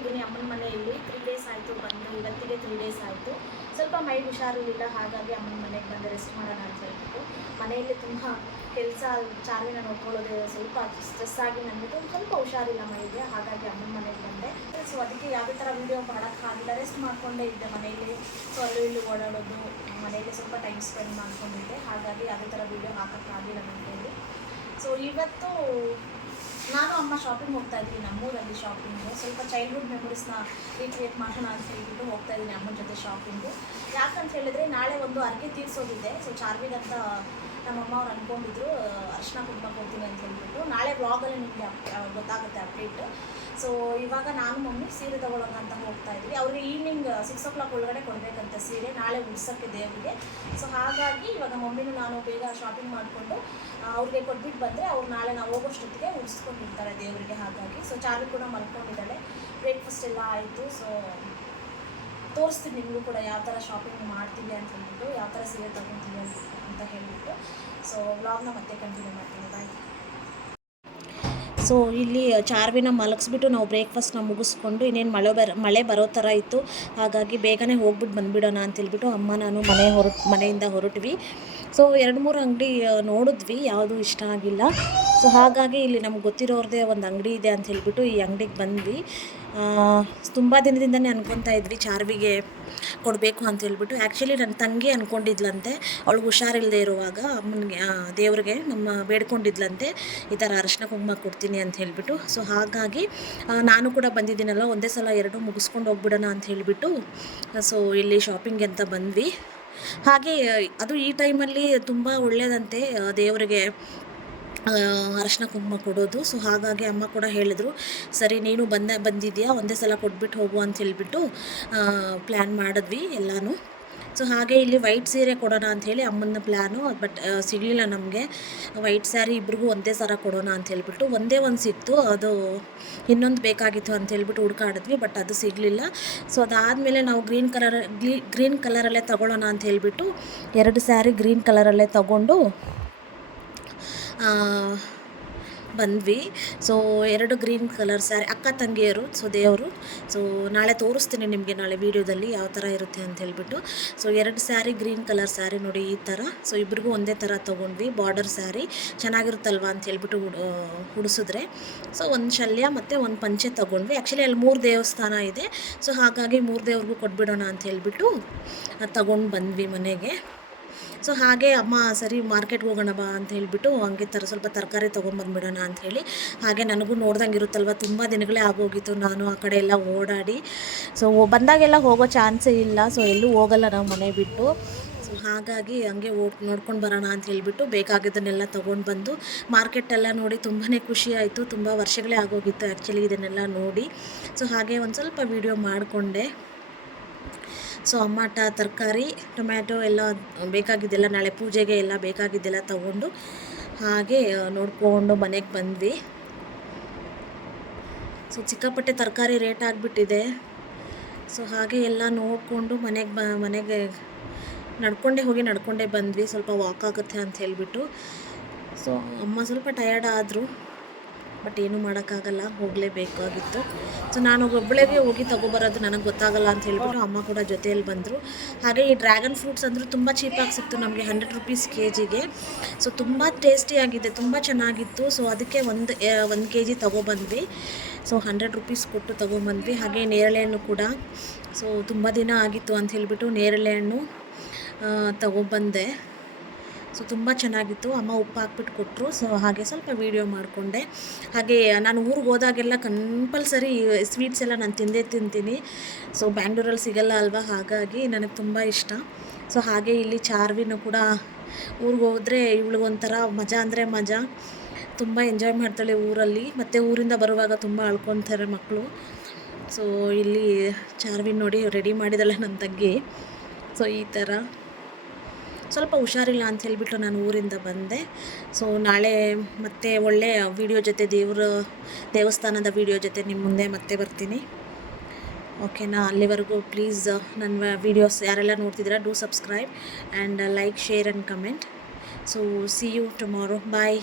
ಇದ್ದೀನಿ ಅಮ್ಮನ ಮನೆಯಲ್ಲಿ 3 ಡೇಸ್ ಆಯಿತು ಬಂದು, ಇವತ್ತಿಗೆ 3 ಡೇಸ್ ಆಯಿತು. ಸ್ವಲ್ಪ ಮೈಗೆ ಹುಷಾರಿರಲಿಲ್ಲ, ಹಾಗಾಗಿ ಅಮ್ಮನ ಮನೆಗೆ ಬಂದು ರೆಸ್ಟ್ ಮಾಡೋಣ ಅಂತ ಹೇಳ್ಬಿಟ್ಟು. ಮನೆಯಲ್ಲಿ ತುಂಬ ಕೆಲಸ, ಚಾರ್ವಿನ ನೋಡ್ಕೊಳ್ಳೋದು ಸ್ವಲ್ಪ ಸ್ಟ್ರೆಸ್ ಆಗಿ ನನಗೆ ಸ್ವಲ್ಪ ಹುಷಾರಿಲ್ಲ ಮೈಗೆ, ಹಾಗಾಗಿ ಅಮ್ಮನ ಮನೆಗೆ ಬಂದೆ. ಸೊ ಅದಕ್ಕೆ ಯಾವುದೇ ಥರ ವೀಡಿಯೋ ಮಾಡೋಕ್ಕಾಗಿಲ್ಲ, ರೆಸ್ಟ್ ಮಾಡಿಕೊಂಡೇ ಇದ್ದೆ ಮನೆಯಲ್ಲಿ. ಸೊ ಅಲ್ಲೂ ಇಲ್ಲಿ ಓಡಾಡೋದು, ಮನೆಯಲ್ಲಿ ಸ್ವಲ್ಪ ಟೈಮ್ ಸ್ಪೆಂಡ್ ಮಾಡ್ಕೊಂಡಿದ್ದೆ, ಹಾಗಾಗಿ ಯಾವುದೇ ಥರ ವೀಡಿಯೋ ಹಾಕೋಕ್ಕಾಗಿಲ್ಲ ನನಗೆ. ಸೊ ಇವತ್ತು ನಾನು ಅಮ್ಮ ಶಾಪಿಂಗ್ ಹೋಗ್ತಾ ಇದ್ದೀನಿ, ನಮ್ಮೂರಲ್ಲಿ ಶಾಪಿಂಗು. ಸ್ವಲ್ಪ ಚೈಲ್ಡ್ಹುಡ್ ಮೆಮೊರೀಸ್ನ ರೀಕ್ರಿಯೇಟ್ ಮಾಡೋಣ ಅಂತ ಹೇಳ್ಬಿಟ್ಟು ಹೋಗ್ತಾ ಇದ್ದೀನಿ ಅಮ್ಮನ ಜೊತೆ ಶಾಪಿಂಗು. ಯಾಕಂತ ಹೇಳಿದ್ರೆ ನಾಳೆ ಒಂದು ಅರ್ಗೆ ತೀರಿಸೋದಿದೆ. ಸೊ ಚಾರ್ವಿಗಂತ ನಮ್ಮಮ್ಮ ಅವ್ರು ಅಂದ್ಕೊಂಡಿದ್ರು ಅರ್ಶಿನ ಕುಂಕುಮ ಕೊಡ್ತೀನಿ ಅಂತ ಹೇಳ್ಬಿಟ್ಟು. ನಾಳೆ ವ್ಲಾಗಲ್ಲಿ ನಿಮಗೆ ಗೊತ್ತಾಗುತ್ತೆ ಅಪ್ಡೇಟ್. ಸೊ ಇವಾಗ ನಾನು ಮಮ್ಮಿ ಸೀರೆ ತೊಗೊಳ್ಳೋಣ ಅಂತ ಹೋಗ್ತಾ ಇದ್ವಿ. ಅವ್ರಿಗೆ ಈವ್ನಿಂಗ್ 6 o'clock ಒಳಗಡೆ ಕೊಡಬೇಕಂತ ಸೀರೆ, ನಾಳೆ ಉಡ್ಸೋಕ್ಕೆ ದೇವರಿಗೆ. ಸೊ ಹಾಗಾಗಿ ಇವಾಗ ಮಮ್ಮಿನೂ ನಾನು ಬೇಗ ಶಾಪಿಂಗ್ ಮಾಡಿಕೊಂಡು ಅವ್ರಿಗೆ ಕೊಟ್ಬಿಟ್ಟು ಬಂದರೆ ಅವ್ರು ನಾಳೆ ನಾವು ಹೋಗೋಷ್ಟೊತ್ತಿಗೆ ಉಡ್ಸ್ಕೊಂಡಿರ್ತಾರೆ ದೇವರಿಗೆ. ಹಾಗಾಗಿ ಸೊ ಚಾರ್ವಿ ಕೂಡ ಮಲ್ಕೊಂಡಿದ್ದಾಳೆ, ಬ್ರೇಕ್ಫಾಸ್ಟ್ ಎಲ್ಲ ಆಯಿತು. ಸೊ ತೋರಿಸ್ತೀನಿ ನಿಮಗೂ ಕೂಡ ಯಾವ ಥರ ಶಾಪಿಂಗ್ ಮಾಡ್ತೀವಿ ಅಂತ ಹೇಳ್ಬಿಟ್ಟು, ಯಾವ ಥರ ಸೀರೆ ತೊಗೊತೀವಿ ಅಂತ ಹೇಳ್ಬಿಟ್ಟು. ಸೊ ವ್ಲಾಗ್ನ ಮತ್ತೆ ಕಂಟಿನ್ಯೂ ಮಾಡ್ತೀನಿ. ಬಾಯ್. ಸೊ ಇಲ್ಲಿ ಚಾರ್ವಿನ ಮಲಗಿಸ್ಬಿಟ್ಟು ನಾವು ಬ್ರೇಕ್ಫಾಸ್ಟ್ನ ಮುಗಿಸ್ಕೊಂಡು ಇನ್ನೇನು ಮಳೆ ಬರೋ ಥರ ಇತ್ತು, ಹಾಗಾಗಿ ಬೇಗನೆ ಹೋಗ್ಬಿಟ್ಟು ಬಂದುಬಿಡೋಣ ಅಂತೇಳ್ಬಿಟ್ಟು ಅಮ್ಮ ನಾನು ಮನೆಯಿಂದ ಹೊರಟ್ವಿ. ಸೊ 2-3 ಅಂಗಡಿ ನೋಡಿದ್ವಿ, ಯಾವುದೂ ಇಷ್ಟ ಆಗಿಲ್ಲ. ಸೊ ಹಾಗಾಗಿ ಇಲ್ಲಿ ನಮ್ಗೆ ಗೊತ್ತಿರೋರದೇ ಒಂದು ಅಂಗಡಿ ಇದೆ ಅಂತ ಹೇಳ್ಬಿಟ್ಟು ಈ ಅಂಗಡಿಗೆ ಬಂದ್ವಿ. ತುಂಬ ದಿನದಿಂದನೇ ಅನ್ಕೊತಾ ಇದ್ವಿ ಚಾರ್ವಿಗೆ ಕೊಡಬೇಕು ಅಂತ ಹೇಳ್ಬಿಟ್ಟು. ಆ್ಯಕ್ಚುಲಿ ನನ್ನ ತಂಗಿ ಅಂದ್ಕೊಂಡಿದ್ಲಂತೆ, ಅವಳಿಗೆ ಹುಷಾರಿಲ್ಲದೆ ಇರುವಾಗ ಅಮ್ಮನಿಗೆ ದೇವ್ರಿಗೆ ಬೇಡ್ಕೊಂಡಿದ್ಲಂತೆ ಈ ಥರ ಅರಶಿನ ಕುಂಕುಮ ಕೊಡ್ತೀನಿ ಅಂತ ಹೇಳ್ಬಿಟ್ಟು. ಸೊ ಹಾಗಾಗಿ ನಾನು ಕೂಡ ಬಂದಿದ್ದೀನಲ್ಲ, ಒಂದೇ ಸಲ 2 ಮುಗಿಸ್ಕೊಂಡು ಹೋಗ್ಬಿಡೋಣ ಅಂತ ಹೇಳಿಬಿಟ್ಟು ಸೊ ಇಲ್ಲಿ ಶಾಪಿಂಗ್ ಅಂತ ಬಂದ್ವಿ. ಹಾಗೆ ಅದು ಈ ಟೈಮಲ್ಲಿ ತುಂಬ ಒಳ್ಳೆಯದಂತೆ ದೇವರಿಗೆ ಅರಶಿನ ಕುಂಕುಮ ಕೊಡೋದು. ಸೊ ಹಾಗಾಗಿ ಅಮ್ಮ ಕೂಡ ಹೇಳಿದ್ರು, ಸರಿ ನೀನು ಬಂದಿದ್ಯಾ, ಒಂದೇ ಸಲ ಕೊಟ್ಬಿಟ್ಟು ಹೋಗು ಅಂತ ಹೇಳಿಬಿಟ್ಟು ಪ್ಲ್ಯಾನ್ ಮಾಡಿದ್ವಿ ಎಲ್ಲನೂ. ಸೊ ಹಾಗೆ ಇಲ್ಲಿ ವೈಟ್ ಸೀರೆ ಕೊಡೋಣ ಅಂಥೇಳಿ ಅಮ್ಮನ ಪ್ಲ್ಯಾನು, ಬಟ್ ಸಿಗಲಿಲ್ಲ ನಮಗೆ. ವೈಟ್ ಸ್ಯಾರಿ ಇಬ್ರಿಗೂ ಒಂದೇ ಸರ ಕೊಡೋಣ ಅಂತ ಹೇಳ್ಬಿಟ್ಟು ಒಂದೇ ಒಂದು ಸಿಕ್ತು, ಅದು ಇನ್ನೊಂದು ಬೇಕಾಗಿತ್ತು ಅಂತ ಹೇಳ್ಬಿಟ್ಟು ಹುಡ್ಕಾಡಿದ್ವಿ, ಬಟ್ ಅದು ಸಿಗಲಿಲ್ಲ. ಸೊ ಅದಾದಮೇಲೆ ನಾವು ಗ್ರೀನ್ ಕಲರಲ್ಲೇ ತೊಗೊಳ್ಳೋಣ ಅಂತ ಹೇಳ್ಬಿಟ್ಟು 2 ಸ್ಯಾರಿ ಗ್ರೀನ್ ಕಲರಲ್ಲೇ ತೊಗೊಂಡು ಬಂದ್ವಿ. ಸೊ 2 ಗ್ರೀನ್ ಕಲರ್ ಸ್ಯಾರಿ, ಅಕ್ಕ ತಂಗಿಯರು. ಸೊ ದೇವರು, ಸೊ ನಾಳೆ ತೋರಿಸ್ತೀನಿ ನಿಮಗೆ, ನಾಳೆ ವೀಡಿಯೋದಲ್ಲಿ ಯಾವ ಥರ ಇರುತ್ತೆ ಅಂತ ಹೇಳ್ಬಿಟ್ಟು. So 2 sari green colour sari ನೋಡಿ ಈ ಥರ. ಸೊ ಇಬ್ರಿಗೂ ಒಂದೇ ಥರ ತೊಗೊಂಡ್ವಿ, ಬಾರ್ಡರ್ ಸ್ಯಾರಿ ಚೆನ್ನಾಗಿರುತ್ತಲ್ವ ಅಂತ ಹೇಳ್ಬಿಟ್ಟು ಹುಡಿಸಿದ್ರೆ. ಸೊ ಒಂದು ಶಲ್ಯ ಮತ್ತು ಒಂದು ಪಂಚೆ ತೊಗೊಂಡ್ವಿ. ಆ್ಯಕ್ಚುಲಿ ಅಲ್ಲಿ 3 ದೇವಸ್ಥಾನ ಇದೆ, ಸೊ ಹಾಗಾಗಿ 3 ದೇವ್ರಿಗೂ ಕೊಟ್ಬಿಡೋಣ ಅಂತ ಹೇಳ್ಬಿಟ್ಟು ತಗೊಂಡು ಬಂದ್ವಿ ಮನೆಗೆ. ಸೊ ಹಾಗೆ ಅಮ್ಮ ಸರಿ ಮಾರ್ಕೆಟ್ಗೆ ಹೋಗೋಣ ಬಾ ಅಂತ ಹೇಳಿಬಿಟ್ಟು ಹಂಗೆ ಸ್ವಲ್ಪ ತರಕಾರಿ ತೊಗೊಂಬಂದ್ಬಿಡೋಣ ಅಂಥೇಳಿ. ಹಾಗೆ ನನಗೂ ನೋಡ್ದಂಗೆ ಇರುತ್ತಲ್ವ, ತುಂಬ ದಿನಗಳೇ ಆಗೋಗಿತ್ತು ನಾನು ಆ ಕಡೆ ಎಲ್ಲ ಓಡಾಡಿ. ಸೊ ಬಂದಾಗೆಲ್ಲ ಹೋಗೋ ಚಾನ್ಸೇ ಇಲ್ಲ, ಸೊ ಎಲ್ಲೂ ಹೋಗಲ್ಲ ನಾವು ಮನೆ ಬಿಟ್ಟು. ಸೊ ಹಾಗಾಗಿ ಹಂಗೆ ನೋಡ್ಕೊಂಡು ಬರೋಣ ಅಂತ ಹೇಳಿಬಿಟ್ಟು ಬೇಕಾಗಿದ್ದನ್ನೆಲ್ಲ ತೊಗೊಂಡು ಬಂದು ಮಾರ್ಕೆಟೆಲ್ಲ ನೋಡಿ ತುಂಬಾ ಖುಷಿ ಆಯಿತು. ತುಂಬ ವರ್ಷಗಳೇ ಆಗೋಗಿತ್ತು ಆ್ಯಕ್ಚುಲಿ ಇದನ್ನೆಲ್ಲ ನೋಡಿ. ಸೊ ಹಾಗೆ ಒಂದು ಸ್ವಲ್ಪ ವೀಡಿಯೋ ಮಾಡಿಕೊಂಡೆ. ಸೊ ಅಮ್ಮಾಟ ತರಕಾರಿ, ಟೊಮ್ಯಾಟೊ ಎಲ್ಲ ಬೇಕಾಗಿದ್ದೆಲ್ಲ ನಾಳೆ ಪೂಜೆಗೆ ಎಲ್ಲ ಬೇಕಾಗಿದ್ದೆಲ್ಲ ತೊಗೊಂಡು ಹಾಗೆ ನೋಡಿಕೊಂಡು ಮನೆಗೆ ಬಂದ್ವಿ. ಸೊ ಸಿಕ್ಕಾಪಟ್ಟೆ ತರಕಾರಿ ರೇಟ್ ಆಗಿಬಿಟ್ಟಿದೆ. ಸೊ ಹಾಗೆ ಎಲ್ಲ ನೋಡಿಕೊಂಡು ಮನೆಗೆ ನಡ್ಕೊಂಡೇ ಬಂದ್ವಿ. ಸ್ವಲ್ಪ ವಾಕ್ ಆಗುತ್ತೆ ಅಂತ ಹೇಳಿಬಿಟ್ಟು. ಸೊ ಅಮ್ಮ ಸ್ವಲ್ಪ ಟಯರ್ಡ್ ಆದರು, ಬಟ್ ಏನೂ ಮಾಡೋಕ್ಕಾಗಲ್ಲ, ಹೋಗಲೇಬೇಕಾಗಿತ್ತು. ಸೊ ನಾನು ಒಬ್ಬಳಿಗೆ ಹೋಗಿ ತೊಗೊಬರೋದು ನನಗೆ ಗೊತ್ತಾಗಲ್ಲ ಅಂತ ಹೇಳ್ಬಿಟ್ಟು ಅಮ್ಮ ಕೂಡ ಜೊತೆಯಲ್ಲಿ ಬಂದರು. ಹಾಗೆ ಈ ಡ್ರ್ಯಾಗನ್ ಫ್ರೂಟ್ಸ್ ಅಂದರೂ ತುಂಬ ಚೀಪಾಗಿ ಸಿಕ್ತು ನಮಗೆ, 100 rupees kgಗೆ. ಸೊ ತುಂಬ ಟೇಸ್ಟಿಯಾಗಿದೆ, ತುಂಬ ಚೆನ್ನಾಗಿತ್ತು. ಸೊ ಅದಕ್ಕೆ 1 kg ತೊಗೊಬಂದ್ವಿ. ಸೊ 100 rupees ಕೊಟ್ಟು ತೊಗೊಂಬಂದ್ವಿ. ಹಾಗೆ ನೇರಳೆ ಹಣ್ಣು ಕೂಡ, ಸೊ ತುಂಬ ದಿನ ಆಗಿತ್ತು ಅಂತ ಹೇಳಿಬಿಟ್ಟು ನೇರಳೆ ಹಣ್ಣು ತೊಗೊಬಂದೆ. ಸೊ ತುಂಬ ಚೆನ್ನಾಗಿತ್ತು, ಅಮ್ಮ ಉಪ್ಪು ಹಾಕ್ಬಿಟ್ಟು ಕೊಟ್ಟರು. ಸೊ ಹಾಗೆ ಸ್ವಲ್ಪ ವೀಡಿಯೋ ಮಾಡಿಕೊಂಡೆ. ಹಾಗೆ ನಾನು ಊರಿಗೆ ಹೋದಾಗೆಲ್ಲ ಕಂಪಲ್ಸರಿ ಸ್ವೀಟ್ಸ್ ಎಲ್ಲ ನಾನು ತಿಂತೀನಿ. ಸೊ ಬ್ಯಾಂಗ್ಳೂರಲ್ಲಿ ಸಿಗಲ್ಲ ಅಲ್ವಾ, ಹಾಗಾಗಿ ನನಗೆ ತುಂಬ ಇಷ್ಟ. ಸೊ ಹಾಗೆ ಇಲ್ಲಿ ಚಾರ್ವಿನೂ ಕೂಡ ಊರಿಗೆ ಹೋದರೆ ಇವಳಿಗೊಂಥರ ಮಜಾ ಅಂದರೆ ಮಜಾ, ತುಂಬ ಎಂಜಾಯ್ ಮಾಡ್ತಾಳೆ ಊರಲ್ಲಿ. ಮತ್ತು ಊರಿಂದ ಬರುವಾಗ ತುಂಬ ಅಳ್ಕೊತಾರೆ ಮಕ್ಕಳು. ಸೊ ಇಲ್ಲಿ ಚಾರ್ವಿನ್ ನೋಡಿ ರೆಡಿ ಮಾಡಿದಾಳೆ ನನ್ನ ತಂಗಿ. ಸೊ ಈ ಥರ ಸ್ವಲ್ಪ ಹುಷಾರಿಲ್ಲ ಅಂತ ಹೇಳಿಬಿಟ್ಟು ನಾನು ಊರಿಂದ ಬಂದೆ. ಸೊ ನಾಳೆ ಮತ್ತೆ ಒಳ್ಳೆಯ ವೀಡಿಯೋ ಜೊತೆ ದೇವಸ್ಥಾನದ ವೀಡಿಯೋ ಜೊತೆ ನಿಮ್ಮ ಮುಂದೆ ಮತ್ತೆ ಬರ್ತೀನಿ. ಓಕೆನಾ? ಅಲ್ಲಿವರೆಗೂ ಪ್ಲೀಸ್ ನನ್ನ ವೀಡಿಯೋಸ್ ಯಾರೆಲ್ಲ ನೋಡ್ತಿದ್ದೀರಾ, do subscribe and like, share and comment. So see you tomorrow. Bye.